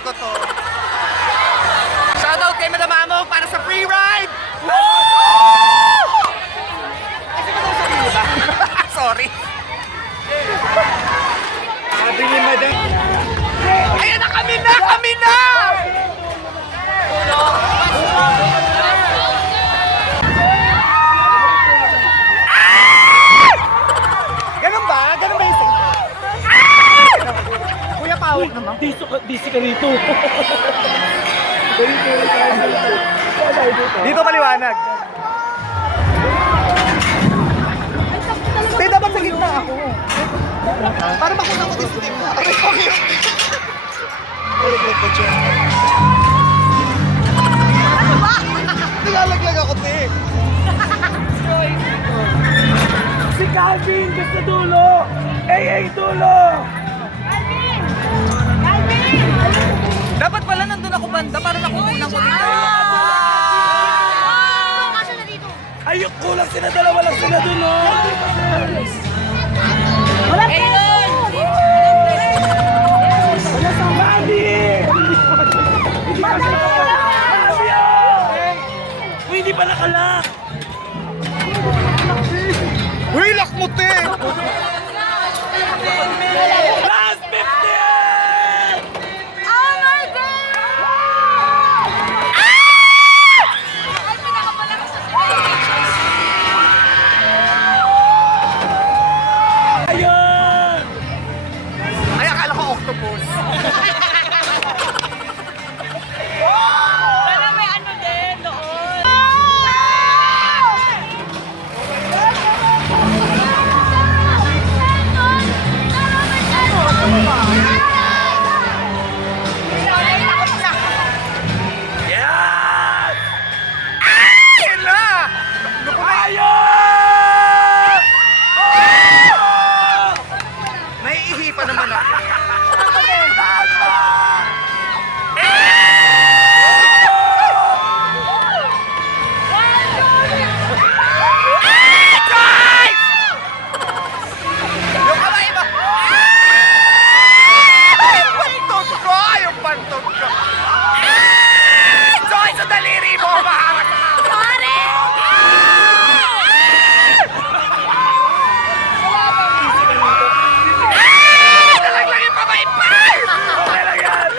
ko to. Shoutout kay Madam Amog para sa free ride! Sorry. Sabi ni Madam. Ayan na kami na! Kami na! Ganun ba? Ganun ba yung sing? Kuya Pawik naman. Disi ka rito. Dito maliwanag. Hindi, dapat sa gitna ako. Para makuna ko dito. Okay, okay. Nilalaglag ako, te. Si Calvin, gusto dulo! Ay, dulo! Dapat pala nandun ako banda para nakukunan ko dito. Ayok, kulang sila, dalawa lang sila dulo! Wala Ayun! Wala sa Mami! Mami! Uy, hindi pa nakalak! Uy, lock mo, te! Last 15! Oh my God! Ay, pinakapala ko sa Ayun! Ay, akala ko octopus. Sana may ano din doon. Yes! Ayun na! Ayun! Oh! Naiihi pa naman ako. Yung kamay ba? Yung pantog ko! Yung pantog ko! Joy, sa daliri mo! Mahangat sa Sorry! nalaglag yung kamay pa! Okay lang yan!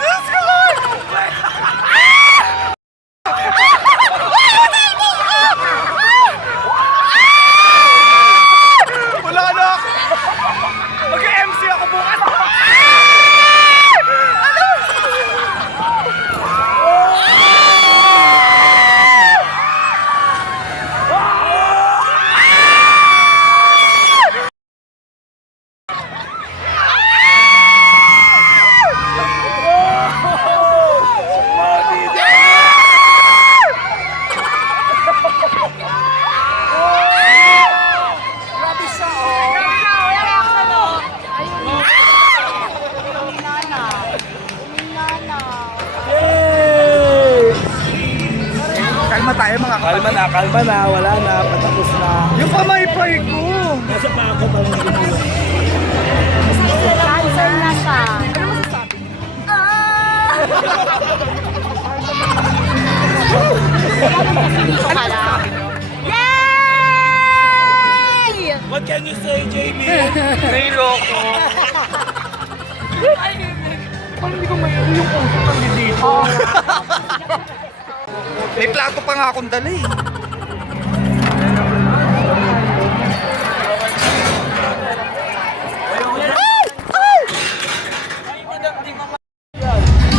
Diyos ko! Wala na ako! Mag-MC ako bukas! Ano? Grabe siya, oh! Yay! Kalma tayo mga kapatid. Kalma na, wala na, patapos na. Yung kamay-pay ko! Nasa pa ako pang Cancer na siya. Dito ka lang. Yay! What can you say, JB? Nailoko. Parang hindi ko mayroon yung puso pang dito. May plato pa nga akong dala eh.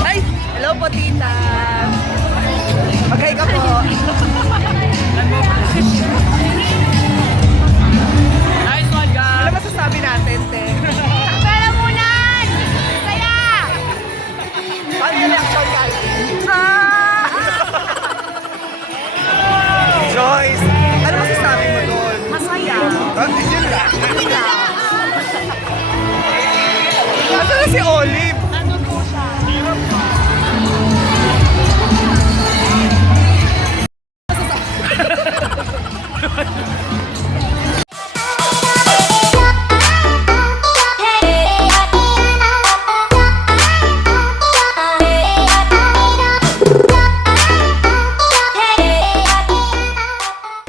Ay! Hello po, tita! Mag-hi ka po. Nice one, guys! Ano masasabi natin, te? Pera munan! Saya! Ano yung reaction, Calvin? Joyce, ano masasabi mo doon? Masaya. Yun lang. Nasaan na si Oli?